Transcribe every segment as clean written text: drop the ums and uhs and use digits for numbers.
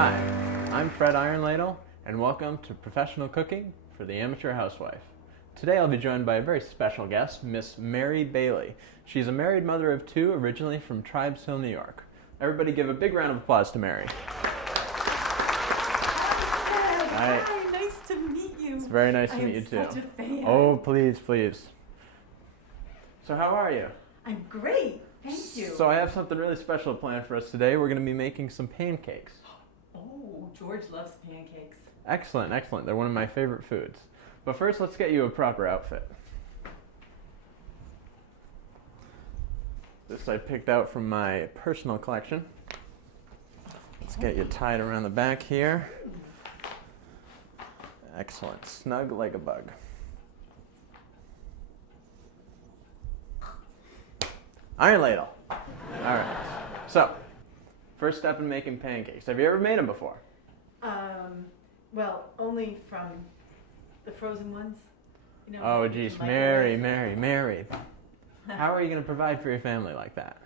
Hi, I'm Fred Ironladle, and welcome to Professional Cooking for the Amateur Housewife. Today I'll be joined by a very special guest, Miss Mary Bailey. She's a married mother of two, originally from Tribes Hill, New York. Everybody give a big round of applause to Mary. Hi, nice to meet you. It's very nice to meet you too. I'm such a fan. Oh, please, please. So how are you? I'm great, thank you. So I have something really special planned for us today. We're going to be making some pancakes. Oh, George loves pancakes. Excellent, excellent. They're one of my favorite foods. But first, let's get you a proper outfit. This I picked out from my personal collection. Let's get you tied around the back here. Excellent. Snug like a bug. Iron ladle. All right. So, first step in making pancakes. Have you ever made them before? Well, only from the frozen ones. You know, Oh, geez. Mary. How are you going to provide for your family like that?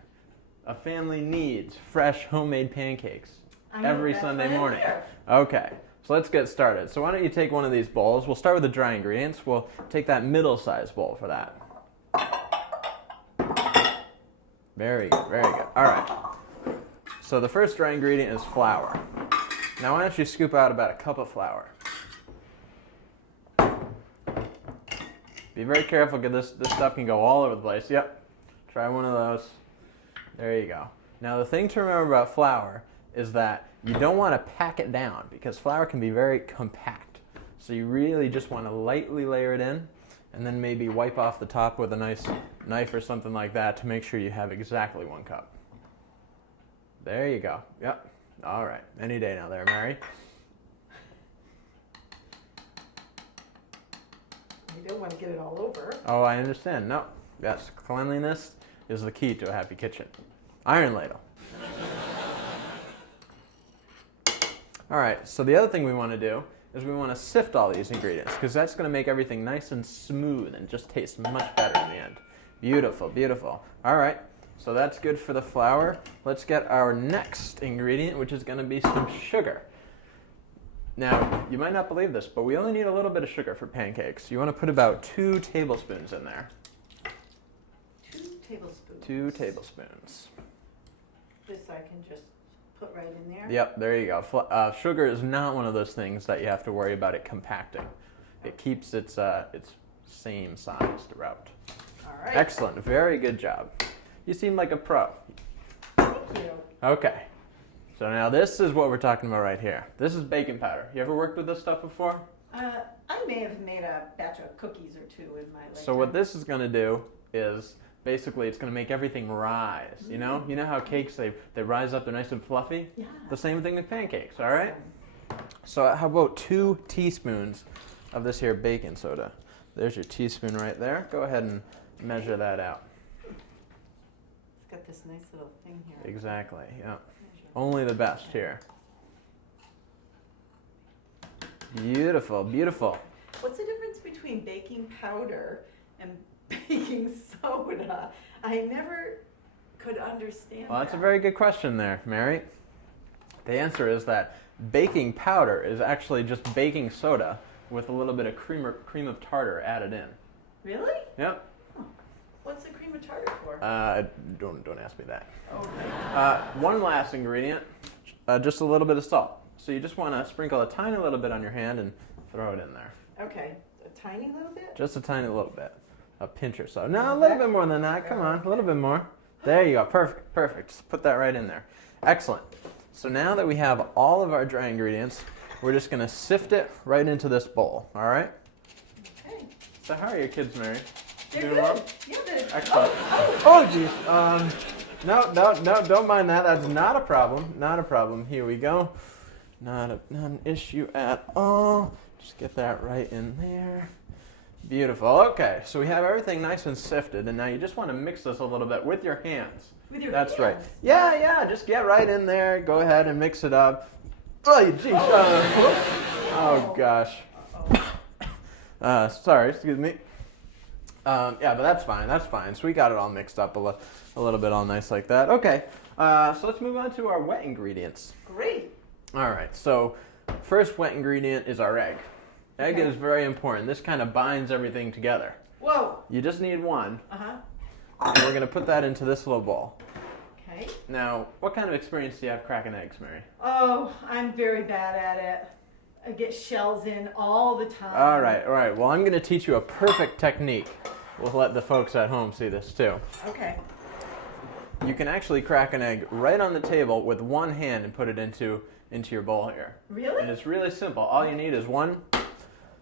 A family needs fresh homemade pancakes every Sunday morning. Okay, so let's get started. So why don't you take one of these bowls. We'll start with the dry ingredients. We'll take that middle-sized bowl for that. Very good, very good. All right. So the first dry ingredient is flour. Now why don't you scoop out about a cup of flour. Be very careful because this stuff can go all over the place. Yep. Try one of those. There you go. Now the thing to remember about flour is that you don't want to pack it down because flour can be very compact. So you really just want to lightly layer it in and then maybe wipe off the top with a nice knife or something like that to make sure you have exactly 1 cup. There you go. Yep. All right. Any day now there, Mary. You don't want to get it all over. Oh, I understand. No. Yes, cleanliness is the key to a happy kitchen. Iron ladle. All right, so the other thing we want to do is we want to sift all these ingredients because that's going to make everything nice and smooth and just taste much better in the end. Beautiful, beautiful. All right, so that's good for the flour. Let's get our next ingredient, which is going to be some sugar. Now, you might not believe this, but we only need a little bit of sugar for pancakes. You want to put about 2 tablespoons in there. 2 tablespoons. 2 tablespoons. This I can just put right in there? Yep, there you go. Sugar is not one of those things that you have to worry about it compacting. It keeps its same size throughout. All right. Excellent, very good job. You seem like a pro. Thank you. Okay, so now this is what we're talking about right here. This is baking powder. You ever worked with this stuff before? I may have made a batch of cookies or 2 in my lifetime. So what this is going to do is basically it's going to make everything rise, you know? You know how cakes, they rise up, they're nice and fluffy? Yeah. The same thing with pancakes, all right? So how about 2 teaspoons of this here baking soda? There's your teaspoon right there. Go ahead and measure that out. It's got this nice little thing here. Exactly, yeah. Only the best here. Beautiful, beautiful. What's the difference between baking powder and baking soda? I never could understand Well, that's that. a very good question there, Mary. The answer is that baking powder is actually just baking soda with a little bit of cream of tartar added in. Really? Yep. What's the cream of tartar for? Don't ask me that. Okay. One last ingredient, just a little bit of salt. So you just want to sprinkle a tiny little bit on your hand and throw it in there. Okay. A tiny little bit? Just a tiny little bit. A pinch or so. No, a little bit more than that. Come on, a little bit more. There you go. Perfect, perfect. Just put that right in there. Excellent. So now that we have all of our dry ingredients, we're just going to sift it right into this bowl. All right? Okay. So how are your kids, Mary? They're Doing good. well? Yeah, they're Excellent. Oh, Oh, geez. No, don't mind that. That's not a problem. Not a problem. Here we go. Not an issue at all. Just get that right in there. Beautiful. Okay, so we have everything nice and sifted, and now you just want to mix this a little bit with your hands. with your That's hands. right. Yeah, just get right in there. Go ahead and mix it up. Oh, geez. Oh, gosh. Sorry, excuse me. Yeah, but that's fine. So we got it all mixed up a little bit all nice like that. Okay, so let's move on to our wet ingredients. Great. All right, so first wet ingredient is our egg. Egg Okay. is very important. This kind of binds everything together. Whoa. You just need one, Uh-huh. and we're going to put that into this little bowl. Okay. Now, what kind of experience do you have cracking eggs, Mary? Oh, I'm very bad at it. I get shells in all the time. All right. Well, I'm going to teach you a perfect technique. We'll let the folks at home see this too. Okay. You can actually crack an egg right on the table with one hand and put it into your bowl here. Really? And it's really simple. All you need is one,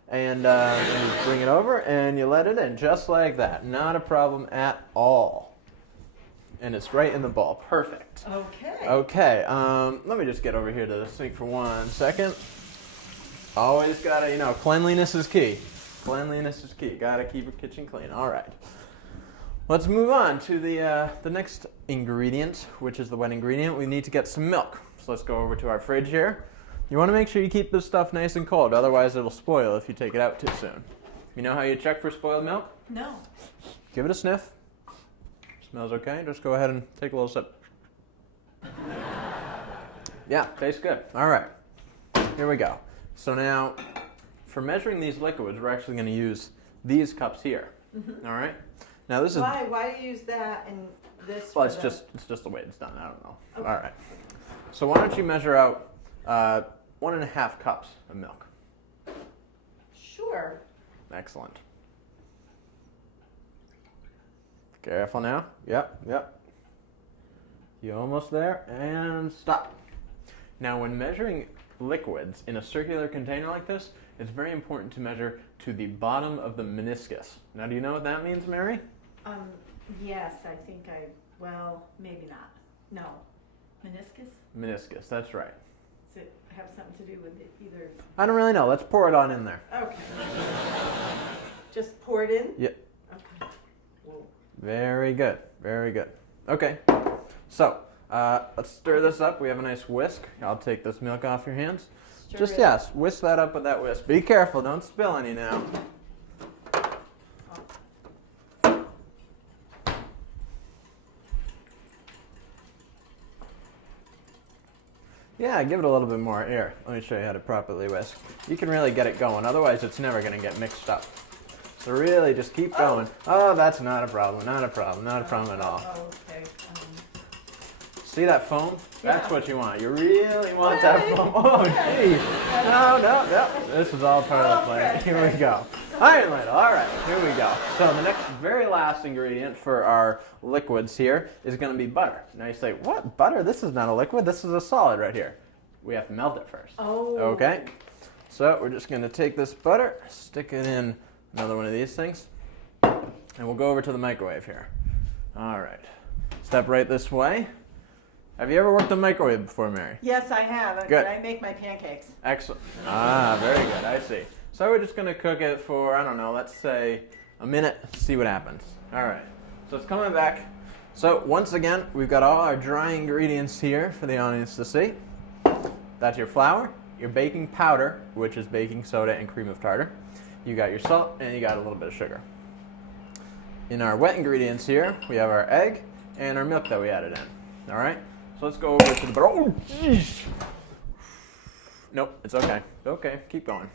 and you bring it over and you let it in just like that. Not a problem at all. And it's right in the bowl. Perfect. Okay. Okay. Let me just get over here to the sink for 1 second. Always gotta, cleanliness is key. Cleanliness is key. Gotta keep your kitchen clean. All right. Let's move on to the next ingredient, which is the wet ingredient. We need to get some milk. So let's go over to our fridge here. You want to make sure you keep this stuff nice and cold, otherwise it'll spoil if you take it out too soon. You know how you check for spoiled milk? No. Give it a sniff. Smells okay. Just go ahead and take a little sip. Yeah, tastes good. All right. Here we go. So now, for measuring these liquids, we're actually going to use these cups here. Mm-hmm. All right. Now this is Why do you use that and this? well, for it's just the way it's done. I don't know. Okay. All right. So why don't you measure out 1.5 cups of milk? Sure. Excellent. Careful now. Yep. You almost there? And stop. Now, when measuring liquids in a circular container like this, it's very important to measure to the bottom of the meniscus. Now, do you know what that means, Mary? Yes, I think well, maybe not. No. Meniscus? Meniscus, that's right. Does it have something to do with it either? I don't really know. Let's pour it on in there. Okay. Just pour it in? Yep. Okay. Whoa. Very good. Very good. Okay. So, let's stir this up. We have a nice whisk. I'll take this milk off your hands. Stir Just, it. yes, whisk that up with that whisk. Be careful. Don't spill any now. Yeah, give it a little bit more. Here, let me show you how to properly whisk. You can really get it going. Otherwise, it's never going to get mixed up. So really, just keep going. Oh, that's not a problem. Not a problem. Not a problem at all. Oh, okay. See that foam? That's Yeah. what you want. You really want that Okay. foam. Oh, Okay. geez. No. This is all part of the plan. Okay. Here we go. Iron ladle. All right, here we go. So the next, very last ingredient for our liquids here is going to be butter. Now you say, what? Butter? This is not a liquid. This is a solid right here. We have to melt it first. Oh. Okay. So we're just going to take this butter, stick it in another one of these things, and we'll go over to the microwave here. All right. Step right this way. Have you ever worked in a microwave before, Mary? Yes, I have. Good. I make my pancakes. Excellent. Ah, very good. I see. So we're just going to cook it for, I don't know, let's say a minute, see what happens. All right. So it's coming back. So once again, we've got all our dry ingredients here for the audience to see. That's your flour, your baking powder, which is baking soda and cream of tartar. You got your salt, and you got a little bit of sugar. In our wet ingredients here, we have our egg and our milk that we added in. All right? So let's go over to the butter. Oh, jeez. Nope, it's okay. It's okay. Keep going.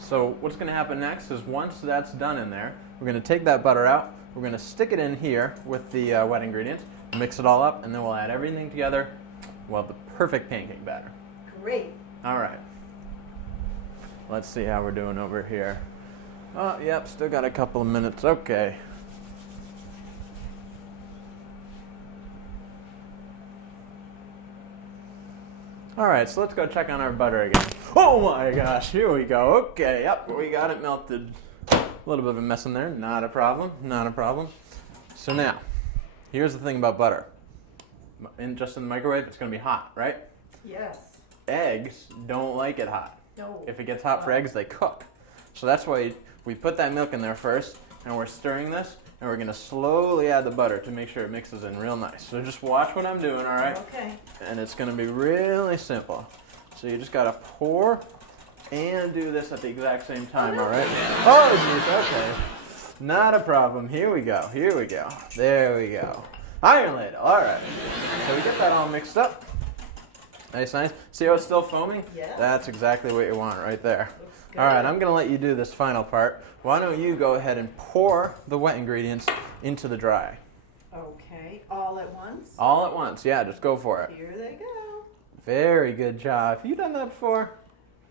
So what's going to happen next is once that's done in there, we're going to take that butter out. We're going to stick it in here with the wet ingredients, mix it all up, and then we'll add everything together. We'll have the perfect pancake batter. Great. All right. Let's see how we're doing over here. Oh, yep, still got a couple of minutes. Okay. All right, so let's go check on our butter again. Oh my gosh, here we go. Okay, yep, we got it melted. A little bit of a mess in there, not a problem, not a problem. So now, here's the thing about butter. Just in the microwave, it's gonna be hot, right? Yes. Eggs don't like it hot. No. If it gets hot for eggs, they cook. So that's why we put that milk in there first, and we're stirring this, and we're gonna slowly add the butter to make sure it mixes in real nice. So just watch what I'm doing, all right? Okay. And it's gonna be really simple. So you just gotta pour and do this at the exact same time, all right? Oh, geez, okay. Not a problem. Here we go, here we go. There we go. Iron ladle, all right. So we get that all mixed up. Nice. See how it's still foaming? Yeah. That's exactly what you want right there. Looks good. All right, I'm gonna let you do this final part. Why don't you go ahead and pour the wet ingredients into the dry? Okay, all at once? All at once, yeah, just go for it. Here they go. Very good job. Have you done that before?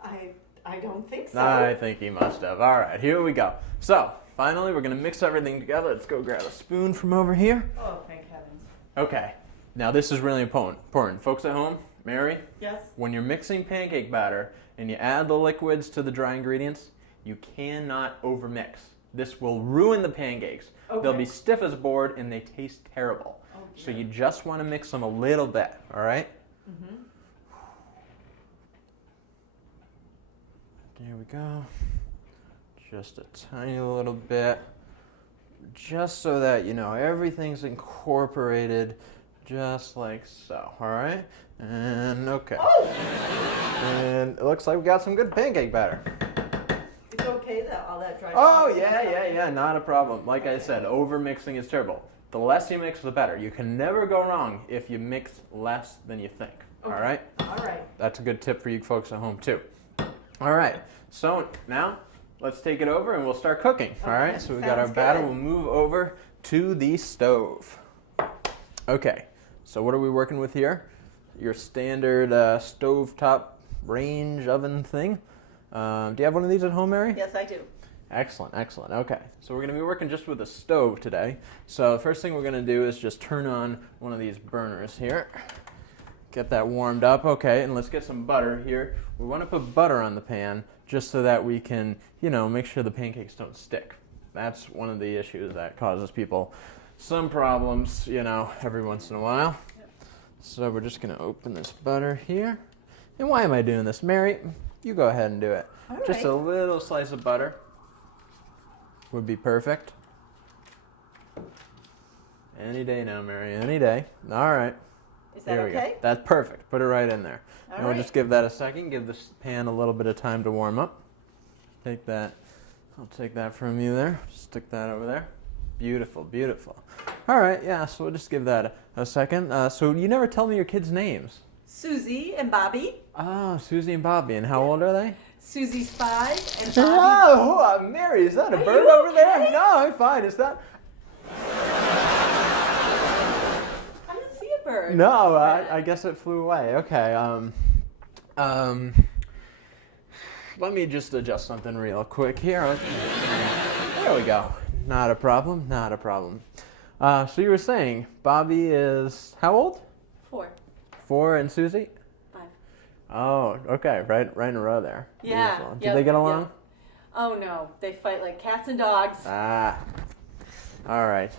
I don't think so. I think he must have. All right, here we go. So, finally, we're gonna mix everything together. Let's go grab a spoon from over here. Oh, thank heavens. Okay, now this is really important. Folks at home, Mary, Yes? when you're mixing pancake batter and you add the liquids to the dry ingredients, you cannot overmix. This will ruin the pancakes. Okay. They'll be stiff as a board and they taste terrible. Oh, So dear. you just want to mix them a little bit, all right? Mm-hmm. There we go. Just a tiny little bit. Just so that, you know, everything's incorporated just like so, all right? And okay. Oh! And it looks like we got some good pancake batter. It's okay that all that dry. Oh, sauce is yeah, not a problem. Like I said, over mixing is terrible. The less you mix, the better. You can never go wrong if you mix less than you think, all Okay. right? All right. That's a good tip for you folks at home, too. All right, so now let's take it over and we'll start cooking, all right? Okay, So we got our sounds batter. good. We'll move over to the stove. Okay, so what are we working with here? Your standard stovetop range oven thing. Do you have one of these at home, Mary? Yes, I do. Excellent. Okay, so we're going to be working just with a stove today. So the first thing we're going to do is just turn on one of these burners here. Get that warmed up. Okay, and let's get some butter here. We want to put butter on the pan just so that we can, you know, make sure the pancakes don't stick. That's one of the issues that causes people some problems, you know, every once in a while. Yep. So we're just going to open this butter here. And why am I doing this? Mary, you go ahead and do it. All Just right. a little slice of butter would be perfect. Any day now, Mary, any day. All right. Is that Here we okay? go. That's perfect. Put it right in there. All And we'll right. just give that a second. Give this pan a little bit of time to warm up. Take that. I'll take that from you there. Stick that over there. Beautiful. All right, yeah, so we'll just give that a second. So you never tell me your kids' names. Suzie and Bobby. Oh, Suzie and Bobby. And how old are they? Susie's 5 and Bobby's... Oh, Mary, is that a Are bird you over there? okay? No, I'm fine. Is that? I didn't see a bird. No, I guess it flew away. Okay. Let me just adjust something real quick here. There we go. Not a problem. So you were saying Bobby is how old? 4. 4 and Susie? 5. Oh, okay. Right in a row there. Yeah. Beautiful. Did Yep, they get along? yep. Oh no, they fight like cats and dogs. Ah. All right.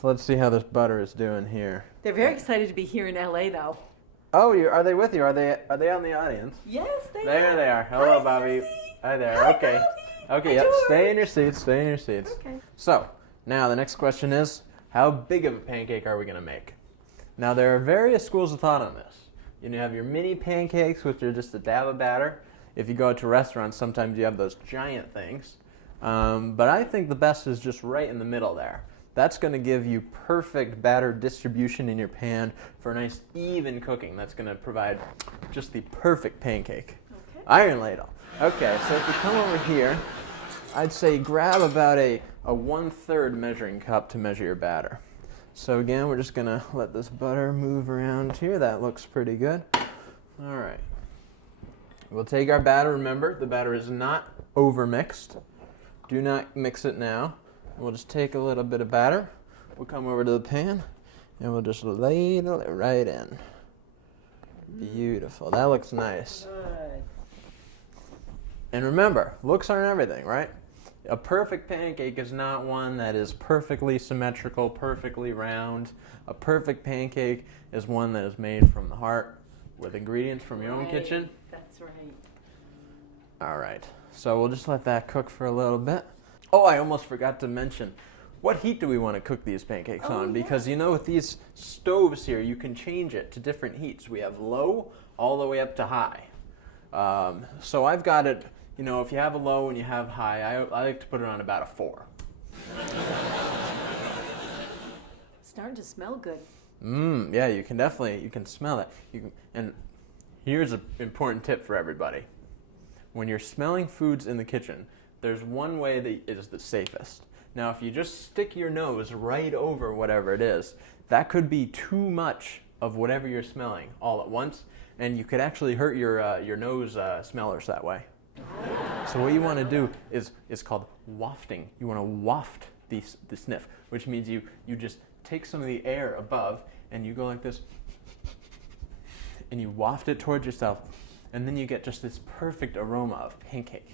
So let's see how this butter is doing here. They're very excited to be here in LA though. Oh, are they with you? Are they on the audience? Yes, they are. There they are. Hello, Hi, Bobby. Susie. Hi there. Hi, Okay. Bobby. Okay, Hi, yep. George. Stay in your seats. Okay. So, now the next question is, how big of a pancake are we going to make? Now, there are various schools of thought on this. You have your mini pancakes, which are just a dab of batter. If you go out to restaurants, sometimes you have those giant things. But I think the best is just right in the middle there. That's going to give you perfect batter distribution in your pan for a nice even cooking. That's going to provide just the perfect pancake. Okay. Iron ladle. Okay, so if you come over here, I'd say grab about a 1/3 measuring cup to measure your batter. So again, we're just going to let this butter move around here. That looks pretty good. All right. We'll take our batter. Remember, the batter is not over-mixed. Do not mix it now. We'll just take a little bit of batter. We'll come over to the pan, and we'll just ladle it right in. Beautiful. That looks nice. Good. And remember, looks aren't everything, right? A perfect pancake is not one that is perfectly symmetrical, perfectly round. A perfect pancake is one that is made from the heart with ingredients from your own Right. kitchen. That's right. All right, so we'll just let that cook for a little bit. Oh, I almost forgot to mention, what heat do we want to cook these pancakes Oh, on? yeah. Because you know with these stoves here, you can change it to different heats. We have low all the way up to high. So I've got it, you know, if you have a low and you have high, I like to put it on about a 4. starting to smell good. Yeah, you can smell it. And here's an important tip for everybody. When you're smelling foods in the kitchen, there's one way that is the safest. Now, if you just stick your nose right over whatever it is, that could be too much of whatever you're smelling all at once, and you could actually hurt your nose smellers that way. So what you want to do is called wafting. You want to waft the sniff, which means you just take some of the air above and you go like this, and you waft it towards yourself, and then you get just this perfect aroma of pancake.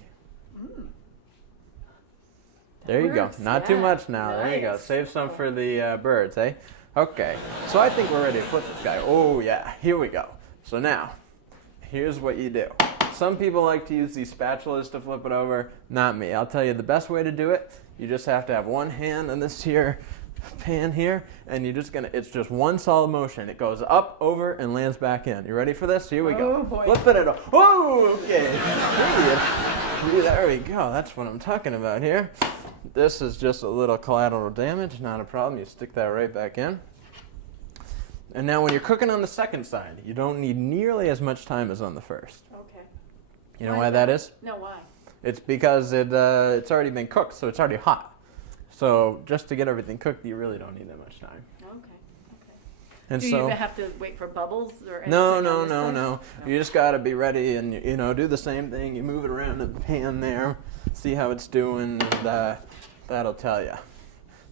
There you go. Not too much now. Nice. There you go. Save some for the birds, eh? Okay. So I think we're ready to flip this guy. Oh, yeah. Here we go. So now, here's what you do. Some people like to use these spatulas to flip it over. Not me. I'll tell you the best way to do it. You just have to have one hand on this here pan here, and it's just one solid motion. It goes up, over, and lands back in. You ready for this? Here we go. Oh, boy. Flipping it over. Oh, okay. There we go. That's what I'm talking about here. This is just a little collateral damage. Not a problem. You stick that right back in. And now when you're cooking on the second side, you don't need nearly as much time as on the first. Okay. You know why that is? No, why? It's because it's already been cooked, so it's already hot. So just to get everything cooked, you really don't need that much time. Okay. And Do so you have to wait for bubbles or anything? no. You just got to be ready and do the same thing. You move it around in the pan there, see how it's doing, and that'll tell you.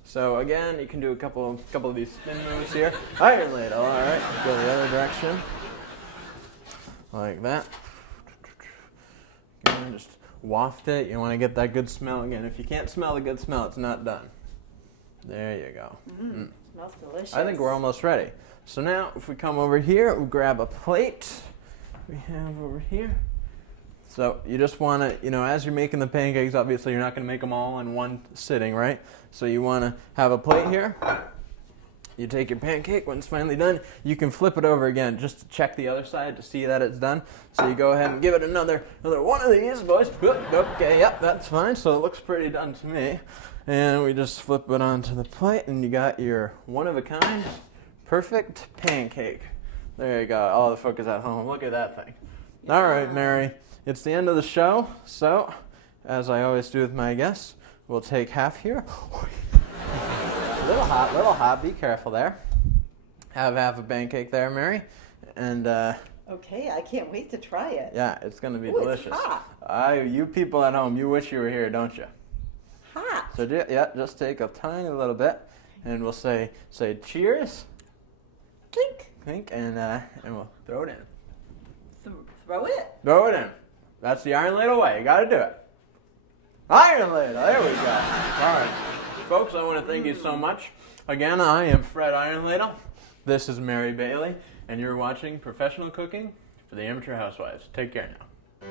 So again, you can do a couple of these spin moves here. Iron ladle, all right. Go the other direction, like that. Again, just waft it. You want to get that good smell again. If you can't smell the good smell, it's not done. There you go. Smells delicious. I think we're almost ready. So now, if we come over here, we'll grab a plate. We have over here. So you just want to, as you're making the pancakes, obviously you're not going to make them all in one sitting, right? So you want to have a plate here. You take your pancake. When it's finally done, you can flip it over again just to check the other side to see that it's done. So you go ahead and give it another one of these, boys. Okay, yep, that's fine. So it looks pretty done to me. And we just flip it onto the plate, and you got your one-of-a-kind, perfect pancake. There you go. All the focus at home. Look at that thing. Yeah. All right, Mary. It's the end of the show. So, as I always do with my guests, we'll take half here. Little hot. Be careful there. Have half a pancake there, Mary. And Okay, I can't wait to try it. yeah, it's going to be Ooh, delicious. it's hot. You people at home, you wish you were here, don't you? Hot. So just take a tiny little bit, and we'll say cheers, Clink. clink, and we'll throw it in. Throw it. Throw it in. That's the iron ladle way. You got to do it. Iron ladle. There we go. All right, folks. I want to thank you so much. Again, I am Fred Iron Ladle. This is Mary Bailey, and you're watching Professional Cooking for the Amateur Housewives. Take care now.